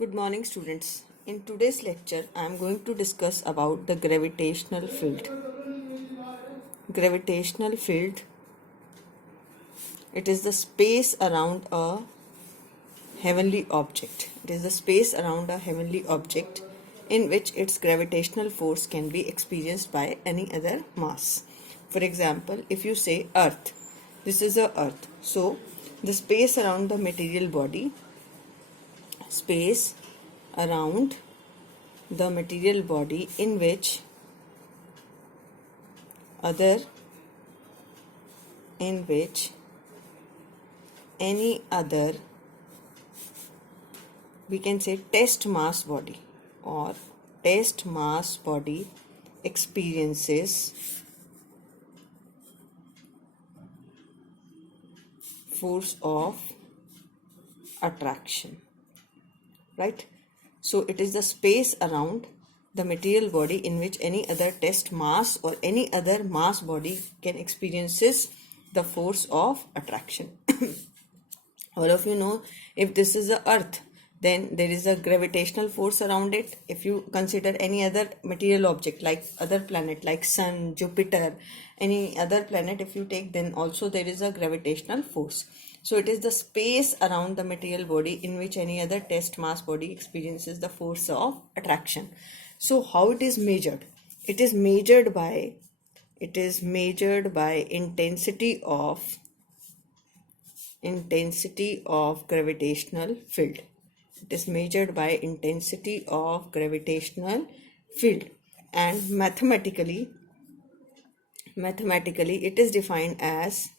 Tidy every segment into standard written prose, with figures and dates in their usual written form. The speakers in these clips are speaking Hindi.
Good morning, students. In today's lecture, I am going to discuss about the gravitational field. Gravitational field, it is the space around a heavenly object. It is the space around a heavenly object in which its gravitational force can be experienced by any other mass. For example, if you say Earth, this is a Earth. So, the space around the material body, space around the material body in which any other, we can say, test mass body or test mass body experiences force of attraction, right? So it is the space around the material body in which any other test mass or any other mass body can experiences the force of attraction. All of you know, if this is the Earth, then there is a gravitational force around it. If you consider any other material object like other planet like Sun, Jupiter, any other planet, if you take, then also there is a gravitational force. So it is the space around the material body in which any other test mass body experiences the force of attraction. So how it is measured? It is measured by intensity of gravitational field. It is measured by intensity of gravitational field, and mathematically it is defined as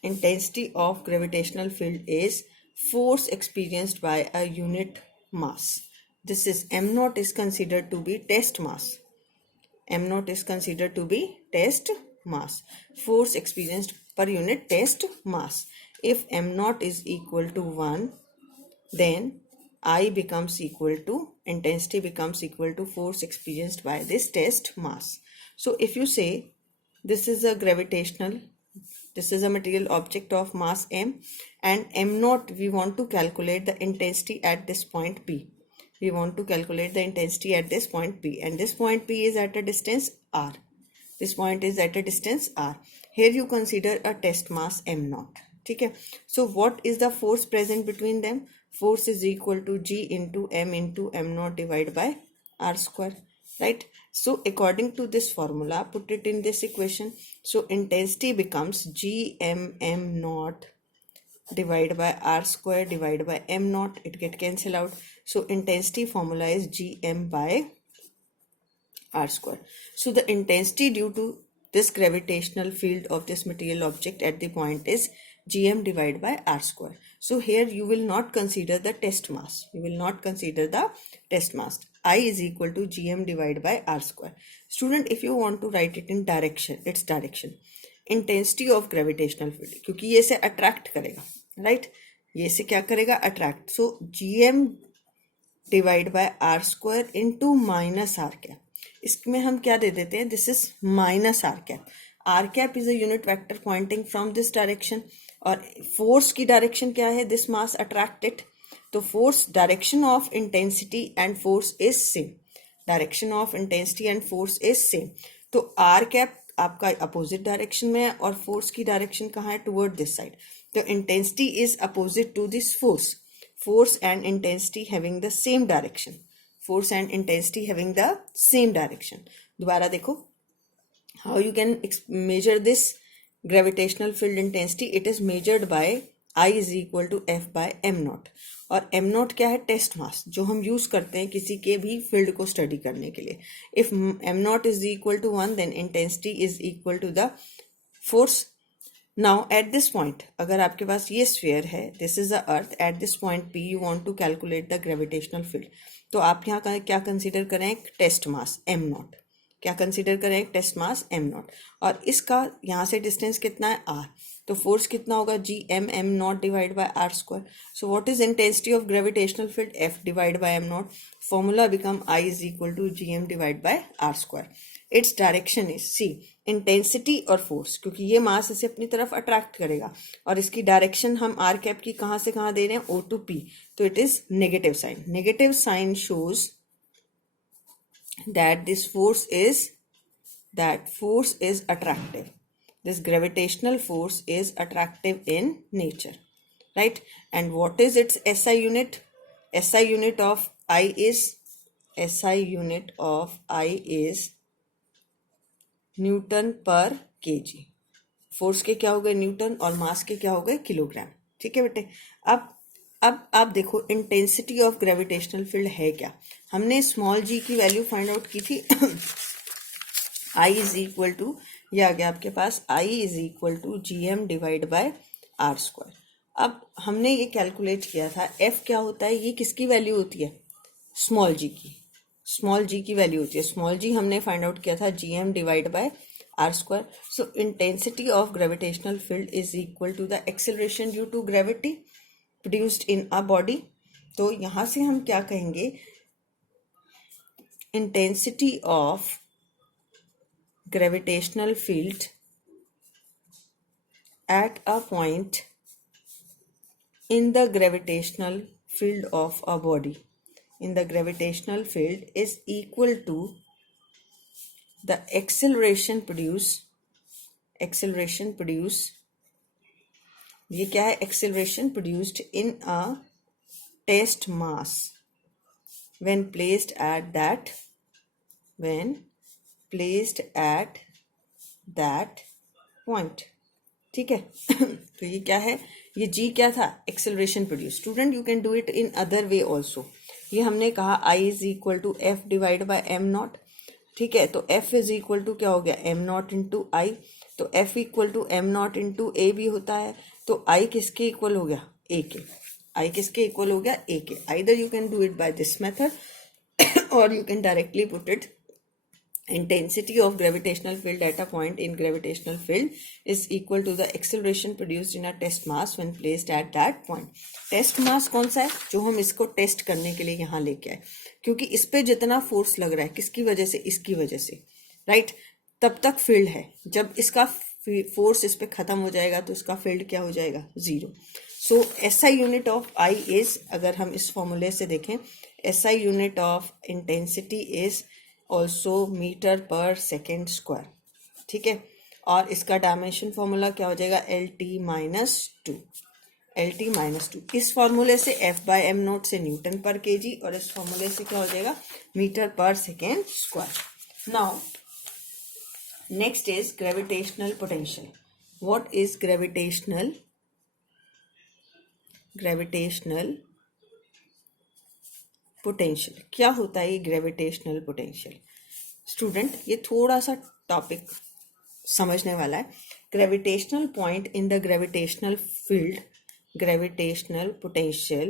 intensity of gravitational field is force experienced by a unit mass. This is m naught is considered to be test mass. M naught is considered to be test mass, force experienced per unit test mass. If m naught is equal to 1, then I becomes equal to, intensity becomes equal to force experienced by this test mass. So if you say this is a material object of mass m, and m naught, we want to calculate the intensity at this point P. We want to calculate the intensity at this point P, and this point P is at a distance r. This point is at a distance r. Here you consider a test mass m naught. Okay. So what is the force present between them? Force is equal to G into m naught divided by r square, right? So according to this formula, put it in this equation. So intensity becomes Gm naught divided by r square divided by m naught. It get cancel out. So intensity formula is Gm by r square. So the intensity due to this gravitational field of this material object at the point is Gm divided by r square. So here you will not consider the test mass. I is equal to Gm divided by r square. Student, if you want to write it in direction, its direction, intensity of gravitational field, क्योंकि ये से attract करेगा, right? ये से क्या करेगा? Attract. So Gm divided by r square into minus r cap. इसमें हम क्या दे देते हैं? This is minus r cap. R cap is a unit vector pointing from this direction. और force की direction क्या है? This mass attracted. तो force, direction of intensity and force is same. Direction of intensity and force is same. तो r cap आपका opposite direction में है और force की direction कहाँ है? Toward this side. तो intensity is opposite to this force. Force and intensity having the same direction. दोबारा देखो, how you can measure this gravitational field intensity? It is measured by I is equal to F by m naught. और m naught क्या है? टेस्ट मास, जो हम यूज करते हैं किसी के भी फील्ड को स्टडी करने के लिए. If m naught is equal to 1, then intensity is equal to the force. Now at this point, अगर आपके पास ये स्फीयर है, this is the earth, at this point P you want to calculate the gravitational field, तो आप यहाँ क्या कंसिडर करें? टेस्ट मास m naught. क्या कंसिडर करें? टेस्ट मास m naught. और इसका यहाँ से डिस्टेंस कितना है? r. तो फोर्स कितना होगा? Gm m naught divide by r square. So what is intensity of gravitational field? F divide by m naught. Formula become I is equal to Gm divide by r square. Its direction is, see, intensity और फोर्स, क्योंकि ये मास इसे अपनी तरफ अट्रैक्ट करेगा, और इसकी डायरेक्शन हम आर कैप की कहाँ से कहाँ दे रहे हैं, ओ टू पी, तो it is negative sign. Negative sign shows that this force is attractive. This gravitational force is attractive in nature, right? And what is its SI unit? SI unit of I is Newton पर केजी. फोर्स के क्या हो गए न्यूटन, और मास के क्या हो गए किलोग्राम. ठीक है बेटे. अब आप देखो इंटेंसिटी ऑफ ग्रेविटेशनल फील्ड है क्या. हमने स्मॉल जी की वैल्यू फाइंड आउट की थी. आई इज इक्वल टू, ये आ गया आपके पास, I is equal to G M divide by R square. अब हमने ये कैलकुलेट किया था एफ क्या होता है, ये किसकी वैल्यू होती है, स्मॉल जी की. स्मॉल जी की वैल्यू होती है, स्मॉल जी हमने फाइंड आउट किया था G M divide by R square. So intensity of gravitational field is equal to the acceleration due to gravity produced in a body. तो यहां से हम क्या कहेंगे, intensity of gravitational field at a point in the gravitational field of a body, in the gravitational field, is equal to the acceleration produce, ये क्या है, acceleration produced in a test mass when placed at that point. ठीक है. तो ये क्या है, ये जी क्या था, acceleration produce. Student you can do it in other way also. ये हमने कहा I is equal to F divide by M naught. ठीक है, तो एफ इज इक्वल टू क्या हो गया, एम नॉट इंटू आई. तो F equal to M naught into A भी होता है. तो आई किसके इक्वल हो गया, ए के. आई किसके इक्वल हो गया, okay. Either you can do it by this method और you can directly put it, intensity of gravitational field at a point in gravitational field is equal to the acceleration produced in a test mass when placed at that point. Test mass कौन सा है, जो हम इसको टेस्ट करने के लिए यहाँ लेके आए, क्योंकि इस पे जितना फोर्स लग रहा है किसकी वजह से, इसकी वजह से, राइट. तब तक फील्ड है, जब इसका फोर्स इस पे खत्म हो जाएगा तो इसका फील्ड क्या हो जाएगा, zero. So SI unit of I is, अगर हम इस फॉर्मूले से देखें, SI unit of intensity is also metre per second square. ठीक है, और इसका डायमेंशन फॉर्मूला क्या हो जाएगा, एल टी माइनस टू. इस फॉर्मूले से एफ बाय एम नोट से न्यूटन पर केजी, और इस फॉर्मूले से क्या हो जाएगा, metre per second square. Now next is gravitational potential. What is gravitational potential, क्या होता है ये ग्रेविटेशनल पोटेंशियल. स्टूडेंट ये थोड़ा सा टॉपिक समझने वाला है. Gravitational point in the gravitational field, gravitational potential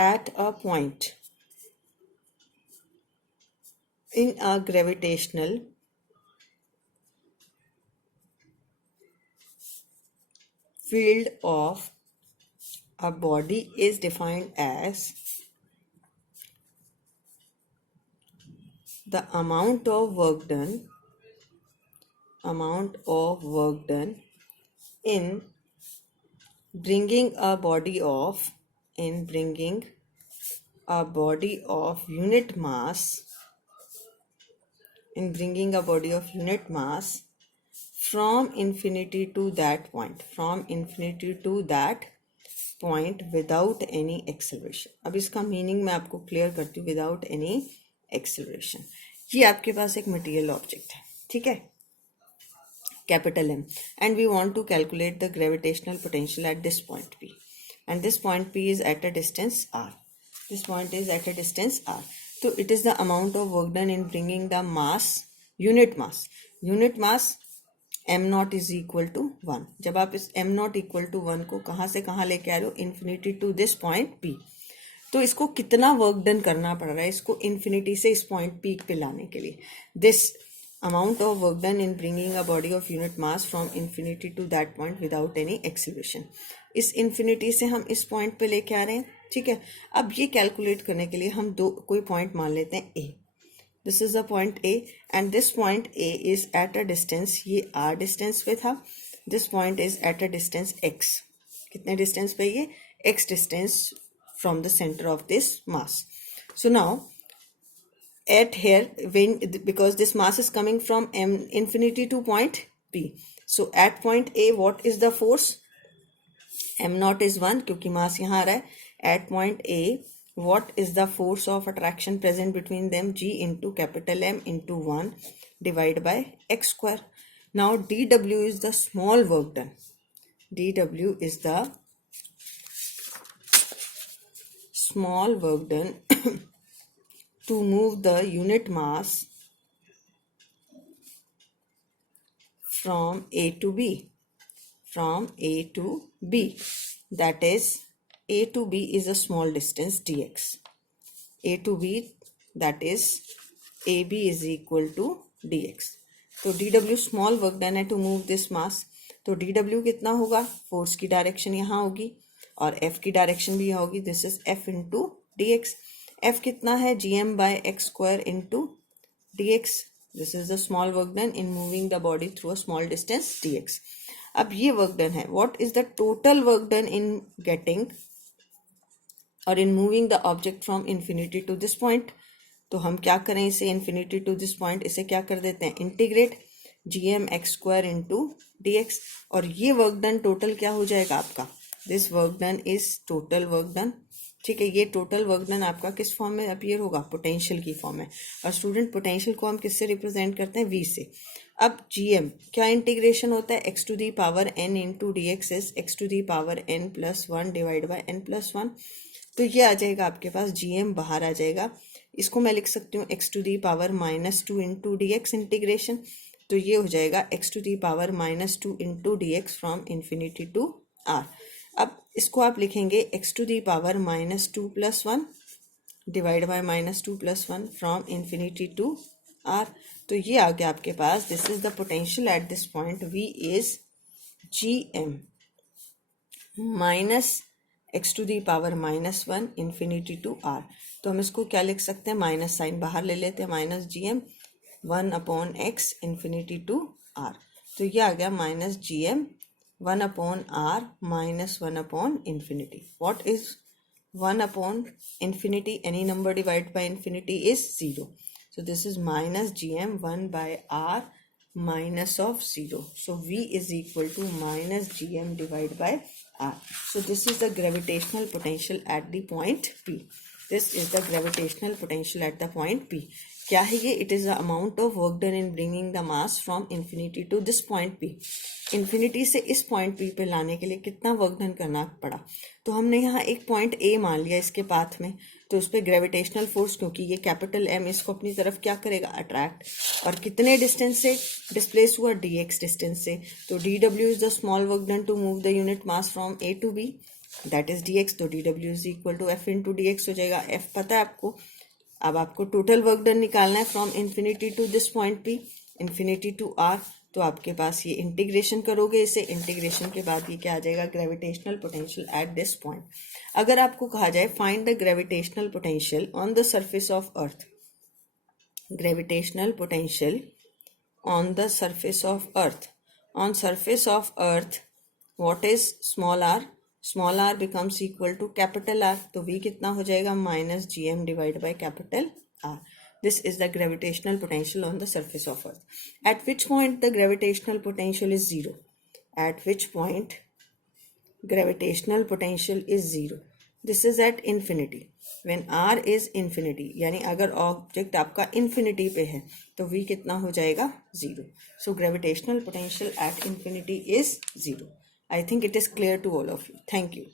at a point in a gravitational field of a body is defined as the amount of work done in bringing a body of unit mass from infinity to that point without any acceleration. अब इसका मीनिंग मैं आपको क्लियर करती हूँ. Without any acceleration. ये आपके पास एक मटेरियल ऑब्जेक्ट है, ठीक है, capital M, and we want to calculate the gravitational potential at this point P, and this point P is at a distance R. तो it is the amount of work done in bringing the unit mass M naught is equal to 1. जब आप इस एम नॉट इक्वल टू 1 को कहाँ से कहाँ लेके आ रहे हो, infinity to this point P. तो इसको कितना वर्क डन करना पड़ रहा है, इसको इन्फिनिटी से इस पॉइंट पी पे लाने के लिए. This amount of work done in bringing a body of unit mass from infinity to that point without any acceleration. इस इन्फिनिटी से हम इस पॉइंट पे लेके आ रहे हैं, ठीक है. अब ये कैलकुलेट करने के लिए हम कोई पॉइंट मान लेते हैं A. This is the point A and this point A is at a distance, ये आर डिस्टेंस पे था, this point is at a distance X, कितने डिस्टेंस पे, ये X distance from the centre of this mass. So now at here, when because this mass is coming from m infinity to point p, so at point a what is the force, m naught is 1 क्योंकि मास यहाँ आ रहा है. At point A what is the force of attraction present between them, g into capital M into 1 divided by x square. Now dw is the small work done, dw is the small work done to move the unit mass from A to B, from A to B, that is A to B is a small distance dx, A to B that is AB is equal to dx. तो dw small work done है to move this mass, तो dw कितना होगा, फोर्स की डायरेक्शन यहाँ होगी और f की डायरेक्शन भी यहाँ होगी, this is f into dx. f कितना है, gm by x square into dx. This is the small work done in moving the body through a small distance dx. अब ये वर्क डन है, what is the total work done in getting और in moving the object from infinity to this point. तो हम क्या करें, इसे इन्फिनिटी टू दिस पॉइंट, इसे क्या कर देते हैं, integrate gm x square into dx. और ये वर्क डन टोटल क्या हो जाएगा आपका, this work done is total work done. ठीक है, ये टोटल वर्क डन आपका किस फॉर्म में अपीयर होगा, पोटेंशियल की फॉर्म में. और स्टूडेंट पोटेंशियल को हम किससे रिप्रेजेंट करते हैं, v से. अब gm क्या इंटीग्रेशन होता है, x to the power n into D X is x to the power n plus 1 divide by n plus 1. तो ये आ जाएगा आपके पास, gm बाहर आ जाएगा, इसको मैं लिख सकती हूँ x to the power -2 into D X integration. तो ये हो जाएगा x to the power -2 into D X from infinity to r. अब इसको आप लिखेंगे x to the power -2 plus 1 divide by -2 plus 1 from infinity to r. तो ये आ गया आपके पास, this is the potential at this point, v is gm minus x to the power -1 infinity to r. तो हम इसको क्या लिख सकते हैं, माइनस साइन बाहर ले लेते हैं, minus gm 1/x infinity to r. तो ये आ गया minus gm 1/r minus 1/infinity. What is 1/infinity? Any number divided by infinity is 0. So this is minus gm 1/r minus of 0. So v is equal to minus gm divided by r. So this is the gravitational potential at the point P. This is the gravitational potential at the point P. क्या है ये, it is the amount of work done in bringing the mass from infinity to this point P. Infinity से इस पॉइंट पी पे लाने के लिए कितना वर्क डन करना पड़ा. तो हमने यहाँ एक पॉइंट ए मान लिया इसके पाथ में, तो उस पर ग्रेविटेशनल फोर्स, क्योंकि ये कैपिटल एम इसको अपनी तरफ क्या करेगा, अट्रैक्ट, और कितने डिस्टेंस से डिस्प्लेस हुआ, डी एक्स डिस्टेंस से. तो D W is the small work done to move the unit mass from A to B, that is D X. तो D W is equal to F into D X हो जाएगा. एफ पता है आपको. अब आपको टोटल वर्क डन निकालना है from infinity to this point P, infinity to r. तो आपके पास ये इंटीग्रेशन करोगे, इसे इंटीग्रेशन के बाद ये क्या आ जाएगा, gravitational potential at this point. अगर आपको कहा जाए find the gravitational potential on the surface of earth, gravitational potential on the surface of earth, on surface of earth what is small r, small r becomes equal to capital R. तो v कितना हो जाएगा, minus G M divide by capital R. This is the gravitational potential on the surface of Earth. At which point the gravitational potential is 0? At which point gravitational potential is 0? This is at infinity. When r is infinity, यानी अगर ऑब्जेक्ट आपका infinity पे है तो v कितना हो जाएगा, 0. So gravitational potential at infinity is 0. I think it is clear to all of you. Thank you.